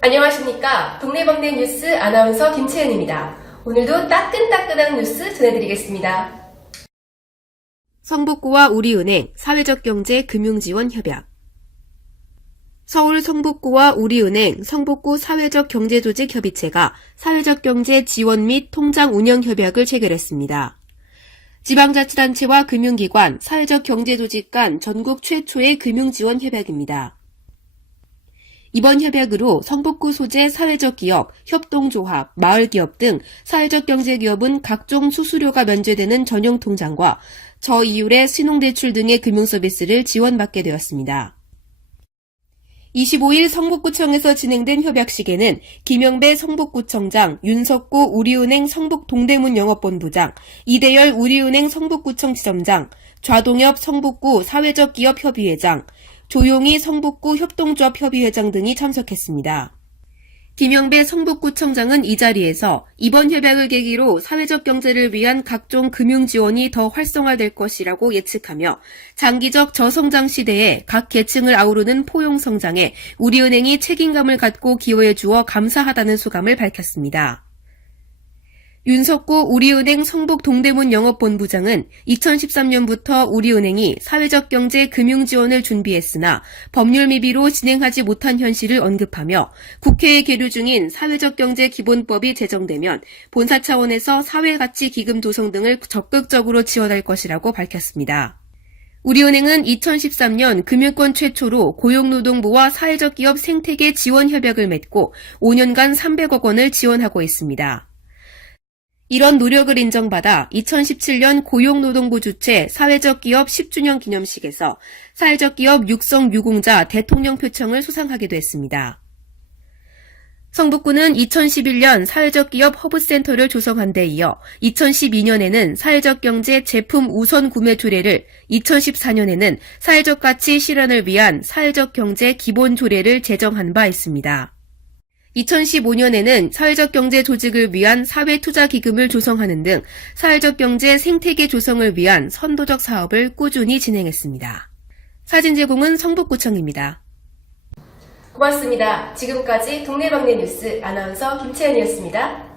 안녕하십니까. 동네방네 뉴스 아나운서 김채연입니다. 오늘도 따끈따끈한 뉴스 전해드리겠습니다. 성북구와 우리은행 사회적 경제 금융지원 협약 서울 성북구와 우리은행 성북구 사회적 경제조직 협의체가 사회적 경제 지원 및 통장 운영 협약을 체결했습니다. 지방자치단체와 금융기관, 사회적 경제조직 간 전국 최초의 금융지원 협약입니다. 이번 협약으로 성북구 소재 사회적 기업, 협동조합, 마을기업 등 사회적 경제기업은 각종 수수료가 면제되는 전용 통장과 저이율의 신용대출 등의 금융서비스를 지원받게 되었습니다. 25일 성북구청에서 진행된 협약식에는 김영배 성북구청장, 윤석구 우리은행 성북동대문 영업본부장, 이대열 우리은행 성북구청 지점장, 좌동엽 성북구 사회적 기업 협의회장, 조용희 성북구 협동조합 협의회장 등이 참석했습니다. 김영배 성북구청장은 이 자리에서 이번 협약을 계기로 사회적 경제를 위한 각종 금융 지원이 더 활성화될 것이라고 예측하며 장기적 저성장 시대에 각 계층을 아우르는 포용 성장에 우리은행이 책임감을 갖고 기여해 주어 감사하다는 소감을 밝혔습니다. 윤석구 우리은행 성북 동대문 영업본부장은 2013년부터 우리은행이 사회적 경제 금융 지원을 준비했으나 법률 미비로 진행하지 못한 현실을 언급하며 국회에 계류 중인 사회적 경제 기본법이 제정되면 본사 차원에서 사회가치 기금 조성 등을 적극적으로 지원할 것이라고 밝혔습니다. 우리은행은 2013년 금융권 최초로 고용노동부와 사회적 기업 생태계 지원 협약을 맺고 5년간 300억 원을 지원하고 있습니다. 이런 노력을 인정받아 2017년 고용노동부 주최 사회적 기업 10주년 기념식에서 사회적 기업 육성 유공자 대통령 표창을 수상하기도 했습니다. 성북구는 2011년 사회적 기업 허브센터를 조성한 데 이어 2012년에는 사회적 경제 제품 우선 구매 조례를 2014년에는 사회적 가치 실현을 위한 사회적 경제 기본 조례를 제정한 바 있습니다. 2015년에는 사회적 경제 조직을 위한 사회 투자 기금을 조성하는 등 사회적 경제 생태계 조성을 위한 선도적 사업을 꾸준히 진행했습니다. 사진 제공은 성북구청입니다. 고맙습니다. 지금까지 동네방네 뉴스 아나운서 김채연이었습니다.